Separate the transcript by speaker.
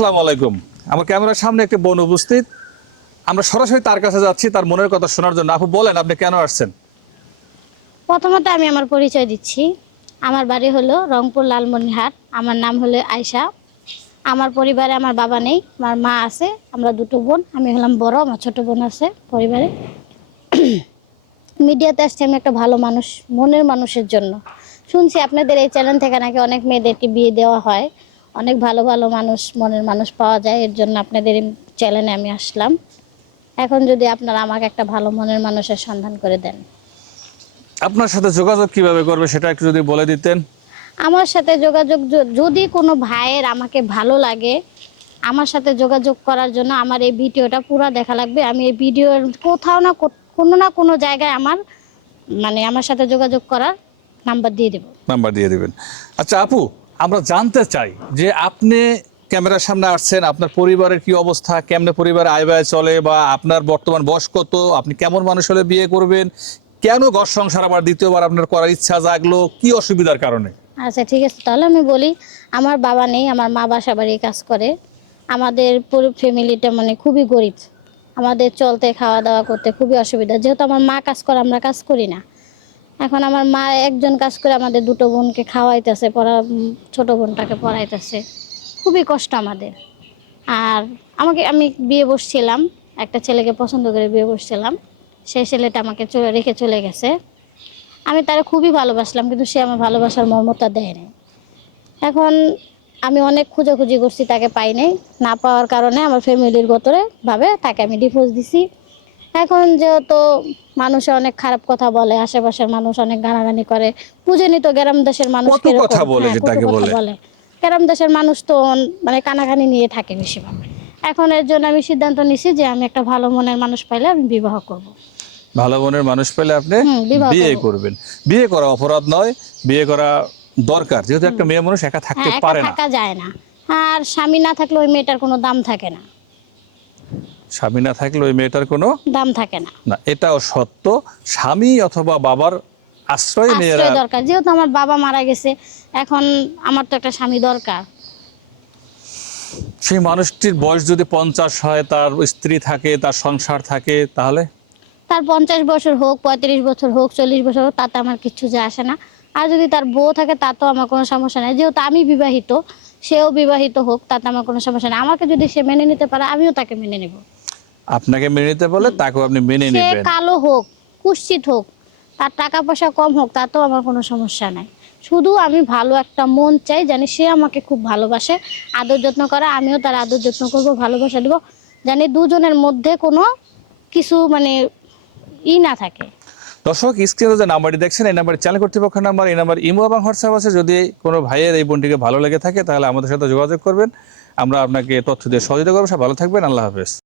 Speaker 1: আসসালামু আলাইকুম। আমার ক্যামেরার সামনে একটি বোন উপস্থিত। আমরা সরাসরি তার কাছে যাচ্ছি, তার মনের কথা শোনার জন্য। আপু, বলেন, আপনি কেন আসছেন?
Speaker 2: প্রথমত আমি আমার পরিচয় দিচ্ছি। আমার বাড়ি হলো রংপুর লালমনিরহাট। আমার নাম হলো আয়শা। আমার পরিবারে আমার বাবা নেই, আমার মা আছে, আমরা দুটো বোন। আমি হলাম বড়, আমার ছোট বোন আছে পরিবারে। মিডিয়াতে আসছি আমি একটা ভালো মানুষ, মনের মানুষের জন্য। শুনছি আপনাদের এই চ্যানেল থেকে নাকি অনেক মেয়েদেরকে বিয়ে দেওয়া হয়। অনেক ভালো ভালো মানুষ মনের মানুষ পাওয়া যায়। এর জন্য আপনাদের চ্যানেলে আমি আসলাম। এখন যদি আপনারা আমাকে একটা ভালো মনের মানুষের সন্ধান করে দেন।
Speaker 1: আপনার সাথে যোগাযোগ কীভাবে করবে সেটা একটু যদি বলে দিতেন।
Speaker 2: আমার সাথে যোগাযোগ যদি কোনো ভাইয়ের আমাকে ভালো লাগে আমার সাথে যোগাযোগ করার জন্য আমার এই ভিডিওটা পুরো দেখা লাগবে। আমি এই ভিডিওর কোথাও না কোনো না কোনো জায়গায় আমার মানে আমার সাথে যোগাযোগ করার নাম্বার দিয়ে দেবো।
Speaker 1: নাম্বার দিয়ে দেবেন। আচ্ছা আপু আমরা জানতে চাই যে আপনি ক্যামেরার সামনে আসছেন, আপনার পরিবারের কি অবস্থা, কেমনে পরিবার আয় ব্যয় চলে বা আপনার বর্তমান বয়স কত, আপনি কেমন মানুষ হলে বিয়ে করবেন, কেন ঘর সংসার আবার দ্বিতীয়বার আপনার করার ইচ্ছা জাগলো, কি অসুবিধার কারণে?
Speaker 2: আচ্ছা ঠিক আছে, তাহলে আমি বলি, আমার বাবা নেই, আমার মা বাসা বাড়ি কাজ করে। আমাদের পুরো ফ্যামিলিটা মানে খুবই গরিব। আমাদের চলতে, খাওয়া দাওয়া করতে খুবই অসুবিধা। যেহেতু আমার মা কাজ করে, আমরা কাজ করি না। এখন আমার মা একজন কাজ করে আমাদের দুটো বোনকে খাওয়াইতেছে, পড়া ছোট বোনটাকে পড়াইতেছে। খুবই কষ্ট আমাদের। আর আমাকে, আমি বিয়ে বসছিলাম, একটা ছেলেকে পছন্দ করে বিয়ে বসছিলাম। সেই ছেলেটা আমাকে চলে, রেখে চলে গেছে। আমি তারা খুবই ভালোবাসলাম, কিন্তু সে আমার ভালোবাসার মর্মতা দেয় নাই। এখন আমি অনেক খোঁজাখুঁজি করছি, তাকে পাই নাই। না পাওয়ার কারণে আমার ফ্যামিলির গতরে ভাবে তাকে আমি ডিভোর্স দিছি। এখন যেহেতু মানুষে অনেক খারাপ কথা বলে আশেপাশের মানুষ অনেক গানাগানি করে বুঝেনি তো গ্রাম দেশের মানুষ
Speaker 1: কথা বলে
Speaker 2: হ্যাঁ,
Speaker 1: যে তাকে বলে।
Speaker 2: গ্রাম দেশের মানুষ তো মানে কানাকানি নিয়ে থাকে বেশিরভাগ। এখন এর জন্য আমি সিদ্ধান্ত নিছি যে আমি একটা ভালো মনের মানুষ পাইলে আমি বিবাহ করব।
Speaker 1: ভালো মনের মানুষ পেলে আপনি বিয়ে করবেন। বিয়ে করা অপরাধ নয় বিয়ে করা দরকার। যেহেতু একটা মেয়ে মানুষ একা থাকতে
Speaker 2: হ্যাঁ
Speaker 1: পারে না।
Speaker 2: থাকা যায় না। আর স্বামী না থাকলে ওই মেয়েটার কোনো দাম থাকে না।
Speaker 1: স্বামী না থাকলে ওই মেয়েটার কোনো
Speaker 2: দাম থাকে না।
Speaker 1: না এটাও সত্য। স্বামী অথবা বাবার আশ্রয় মেয়েরা
Speaker 2: দরকার। যেহেতু আমার বাবা মারা গেছে এখন আমার তো একটা স্বামী দরকার।
Speaker 1: সেই মানুষটির বয়স যদি পঞ্চাশ হয় তার স্ত্রী থাকে তার সংসার থাকে তাহলে?
Speaker 2: তার পঞ্চাশ বছর হোক পঁয়ত্রিশ বছর হোক চল্লিশ বছর হোক তাতে আমার কিছু যায় আসে না। আর যদি তার বউ থাকে তাতেও আমার কোনো সমস্যা নেই। যেহেতু আমি বিবাহিত সেও বিবাহিত হোক তাতে আমার কোনো সমস্যা নেই। আমাকে যদি সে মেনে নিতে পারে আমিও তাকে মেনে নেব।
Speaker 1: আপনাকে মেনে নিতে বলে তাকেও আপনি মেনে
Speaker 2: সে
Speaker 1: নেবেন।
Speaker 2: কালো হোক কুৎসিত হোক তার টাকা পয়সা কম হোক তাতেও আমার কোনো সমস্যা নাই। শুধু আমি ভালো একটা মন চাই জানি সে আমাকে খুব ভালোবাসে আদর যত্ন করে আমিও তার আদর যত্ন করব ভালোবাসা দেবো। জানি দুজনের মধ্যে কোনো কিছু মানে ই না থাকে।
Speaker 1: দর্শক স্ক্রিনে যে নাম্বারটি দেখছেন এই নাম্বার চ্যানেল কর্তৃপক্ষের নাম্বার এই নাম্বার ইমো এবং হোয়াটসঅ্যাপ আছে। যদি কোনো ভাইয়ের এই বোনটিকে ভালো লেগে থাকে তাহলে আমাদের সাথে যোগাযোগ করবেন। আমরা আপনাকে তথ্য দিয়ে সহযোগিতা করব। সব ভালো থাকবেন আল্লাহ হাফেজ।